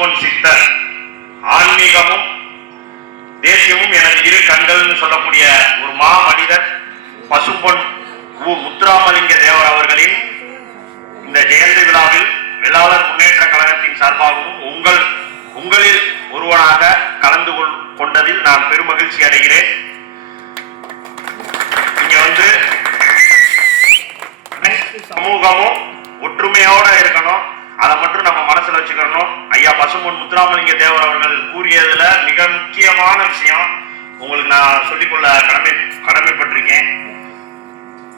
பசும்பொன் சித்தர் ஆன்மீகமும் தேசியமும் எனது இரு கண்கள்னு சொல்லக்கூடிய ஒரு மா மனிதர் பசும்பொன் முத்துராமலிங்க தேவர் அவர்களின் இந்த ஜெயந்தி விழாவில் வெள்ளாளர் முன்னேற்ற கழகத்தின் சார்பாகவும் உங்களில் ஒருவனாக கலந்து கொண்டதில் நான் பெருமகிழ்ச்சி அடைகிறேன். இங்க வந்து சமூகமும் ஒற்றுமையோட இருக்கணும், அதை மட்டும் நம்ம மனசுல வச்சுக்கணும். ஐயா பசும்பொன் முத்துராமலிங்க தேவர் அவர்கள் கூறியதுல மிக முக்கியமான விஷயம் உங்களுக்கு நான் சொல்லிக்கொள்ள கடமைப்பட்டிருக்கேன்.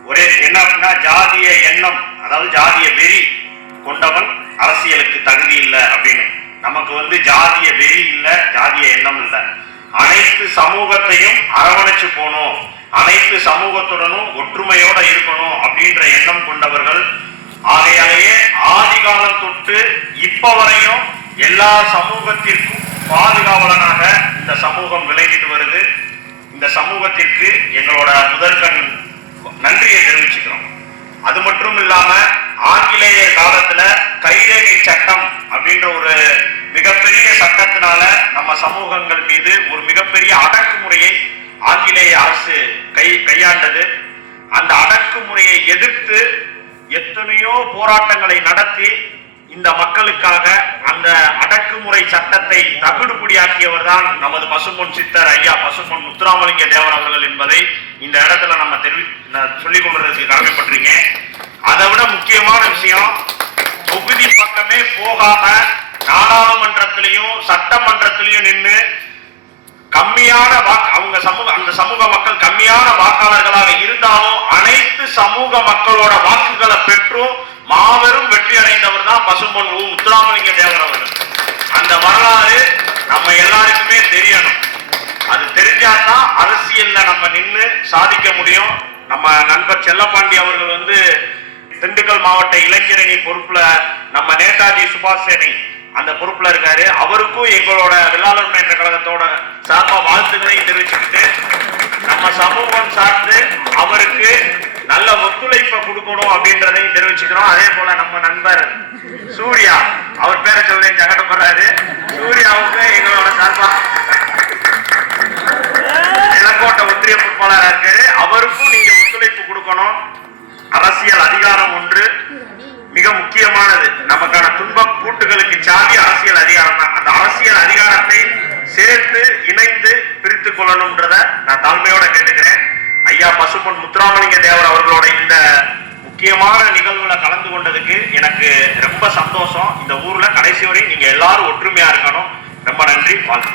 ஒரே என்ன அப்படின்னா, ஜாதிய எண்ணம், அதாவது ஜாதிய வெறி கொண்டவன் அரசியலுக்கு தகுதி இல்லை அப்படின்னு. நமக்கு வந்து ஜாதிய வெறி இல்லை, ஜாதிய எண்ணம் இல்லை. அனைத்து சமூகத்தையும் அரவணைச்சு போகணும், அனைத்து சமூகத்துடனும் ஒற்றுமையோட இருக்கணும் அப்படின்ற எண்ணம் கொண்டவர்கள். ஆகையாலேயே ஆதிகாலம் தொட்டு இப்ப வரையும் எல்லா சமூகத்திற்கும் பாதுகாவலனாக இந்த சமூகம் விளங்கிட்டு வருது. இந்த சமூகத்திற்கு எங்களோட முதற்கண் நன்றியை தெரிவிச்சுக்கிறோம். அது மட்டும் இல்லாம ஆங்கிலேயர் காலத்துல கைரேகை சட்டம் அப்படின்ற ஒரு மிகப்பெரிய சட்டத்தினால நம்ம சமூகங்கள் மீது ஒரு மிகப்பெரிய அடக்குமுறையை ஆங்கிலேய அரசு கையாண்டது. அந்த அடக்குமுறையை எதிர்த்து எத்தனையோ போராட்டங்களை நடத்தி இந்த மக்களுக்காக அந்த அடக்குமுறை சட்டத்தை தகுடுபடியாக்கியவர் தான் நமது பசும்பொன் சித்தர் ஐயா பசும்பொன் முத்துராமலிங்க தேவர் அவர்கள் என்பதை இந்த இடத்துல நம்ம சொல்லிக் கொள்றதுக்கு கடமைப்பட்டிருங்க. அதை விட முக்கியமான விஷயம், தொகுதி பக்கமே போகாம நாடாளுமன்றத்திலையும் சட்டமன்றத்திலையும் நின்று கம்மியான அந்த சமூக மக்கள் கம்மியான வாக்காளர்களாக இருந்தாலும் அனைத்து சமூக மக்களோட வாக்குகளை பெற்றும் மாபெரும் வெற்றி அடைந்தவர் தான் பசும்பொன் முத்துராமலிங்க தேவர் அவர்கள். அந்த வரலாறு நம்ம எல்லாருக்குமே தெரியணும். அது தெரிஞ்சாதான் அரசியல்ல நம்ம நின்று சாதிக்க முடியும். நம்ம நண்பர் செல்லப்பாண்டி அவர்கள் வந்து திண்டுக்கல் மாவட்ட இளைஞரணி பொறுப்புல, நம்ம நேதாஜி சுபாஷ் சேனை அந்த பொறுப்புல இருக்காரு. அவருக்கும் எங்களோட வெள்ளாளர் முன்னேற்ற கழகத்தோட சார்பா வாழ்த்துக்களை தெரிவிச்சுக்கிட்டு, நம்ம சமூகம் சார்ந்து அவருக்கு நல்ல ஒத்துழைப்பை கொடுக்கணும் அப்படின்றதையும் தெரிவிச்சுக்கிறோம். அதே போல நம்ம நண்பர் சூர்யா, அவர் பேரை சொல்ல சங்கடப்படுறாரு, சூர்யாவுக்கு எங்களோட சார்பா இளங்கோட்டை ஒன்றிய பொறுப்பாளராக இருக்காரு. அவருக்கும் நீங்க ஒத்துழைப்பு கொடுக்கணும். அரசியல் அதிகாரம் ஒன்று மிக முக்கியமானது. நமக்கான துன்ப கூட்டுகளுக்கு சாவி அரசியல் அதிகாரம் தான். அந்த அரசியல் அதிகாரத்தை சேர்த்து இணைந்து பிரித்துக் கொள்ளணும்ன்றத நான் தாழ்மையோட கேட்டுக்கிறேன். ஐயா பசும்பொன் முத்துராமலிங்க தேவர் அவர்களோட இந்த முக்கியமான நிகழ்வுல கலந்து கொண்டதுக்கு எனக்கு ரொம்ப சந்தோஷம். இந்த ஊர்ல கடைசி வரை நீங்க எல்லாரும் ஒற்றுமையா இருக்கணும். ரொம்ப நன்றி, வாழ்த்து.